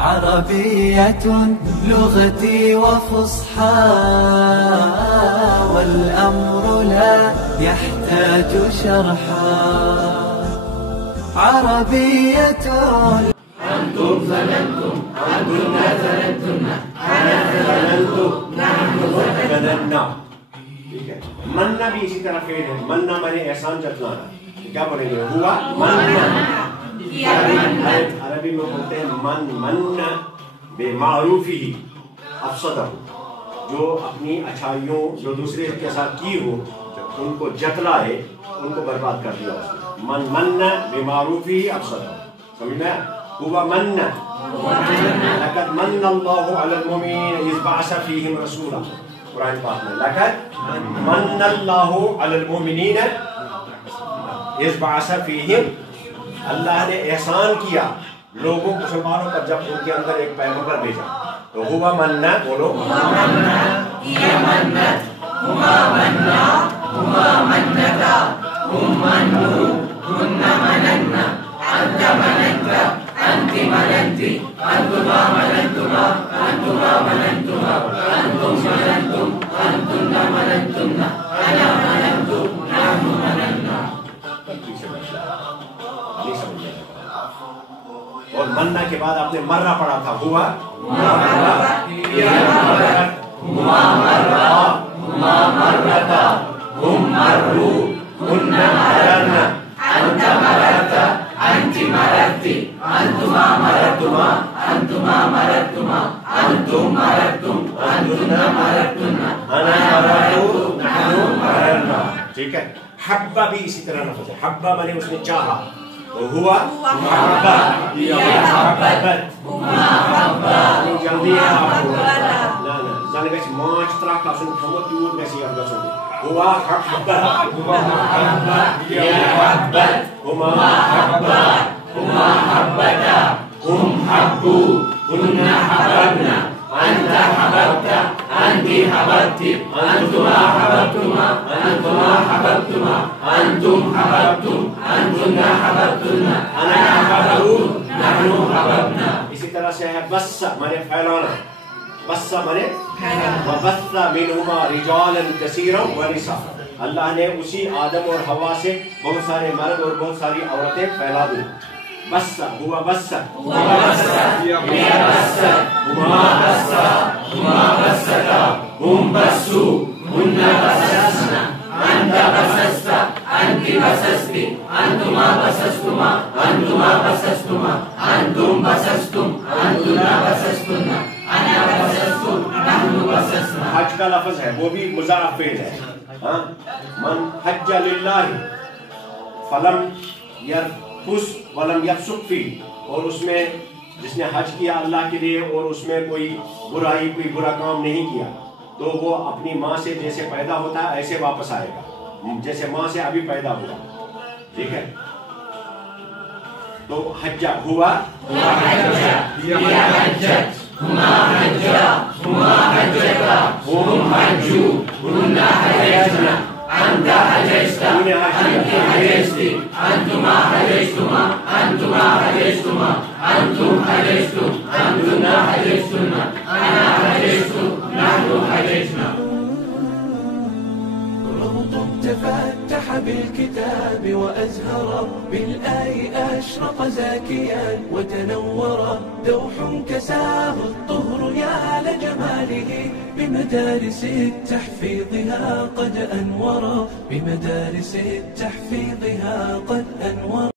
عربية لغتي وفصحى، والأمر لا يحتاج شرحا. عربية أنتم ظننتم أنتن ظننتن أنا ظننت نحن ظننا. ٹھیک ہے. مننا بھی اسی طرح فعل ہے. مننا مانے احسان جتلانا. کیا بولیں گے؟ ہوا مننا. عربی میں بولتے ہیں من بے معروفی افسدہ، جو اپنی اچھائیوں جو دوسرے کے ساتھ کی ہو ان کو جتلائے، ان کو برباد کر دیا. من بے معروفی افسدہ. سمجھ میں؟ ہوا من لقد من اللہ علی المؤمنین اذ بعث فیہم رسولا. قرآن پاک میں لقد من اللہ علی المؤمنین اذ بعث فیہم، اللہ نے احسان کیا لوگوں مسلمانوں پر جب ان کے اندر ایک پیغمبر بھیجا. تو ہوا مننا، بولو یہ منت، ہما مننا، ہما منتا، ہم منو، ہن مننا، انت مننتا، انت مننتی، انتما مننتما، انتما مننتما، انتم مننتم، انتن مننتن، انا مننت، نحن مننا. اور مننا کے بعد آپ نے مرہ پڑھا تھا. ہوا مرتا، ہم مرو، ہن مررنا، انت مررت، انت مررتی، انتما مررتما، انتما مررتما، انتم مررتم، انتن مررتن، انا مررت، نحن مررنا. ٹھیک ہے. حبہ بھی اسی طرح لفظ ہے. حبہ مانے اس نے چاہا. ہوا محبہ، محبت، جلدی زن گژھِ ماچھ ترٛکھ آسُن کھیوٚمُت تیوٗت گژھِ یتھ گژھُن. ہوا حبہ، ہما حبہ، ہما حبتا، ہم حبو، ہن حببنا، انت حببت، انت حببتی، انتما حببتما، انتما حببتما، انتم حببتم، انتن حببتن، انا حببت، نحن حببنا. اسی طرح سے ہے بس مانے پھیلانا. بس مانے وبث منہما رجالا کثیرا ونساء. اللہ نے اسی آدم اور حوا سے بہت سارے مرد اور بہت ساری عورتیں پھیلا دی. بس ہوا بس، ہوا بس، یہ بس، ہما بس، ہما بستا، ہم بسو، ہن بسسنا، انت بسست، انت بسستی، انتما بسستما، انتما بسستما، انتم بسستم، انتنا بسستن، انا بسست، نحن بسسنا. حج کا لفظ ہے، وہ بھی مضارع فعل ہے. من حج للہ فلم یرفث ولم یفسق فیہ. اور اس میں جس نے حج کیا اللہ کے لیے اور اس میں کوئی برائی، کوئی برا کام نہیں کیا، تو وہ اپنی ماں سے جیسے پیدا ہوتا ہے ایسے واپس آئے گا، جیسے ماں سے ابھی پیدا ہوا. ٹھیک ہے. تو حج ہوا ہم حجو، ہن حججنا، انت حججت، انت حججتی، انتما حججتما، انتما حججتما، انتم حججتم، انتن حججتن، انا حججت، نحن حججنا. تفتح بالكتاب وأزهر بالآي أشرق زاكيا وتنور دوح كساه الطهر يا لجماله بمدارس التحفيظها قد أنور بمدارس التحفيظها قد أنور.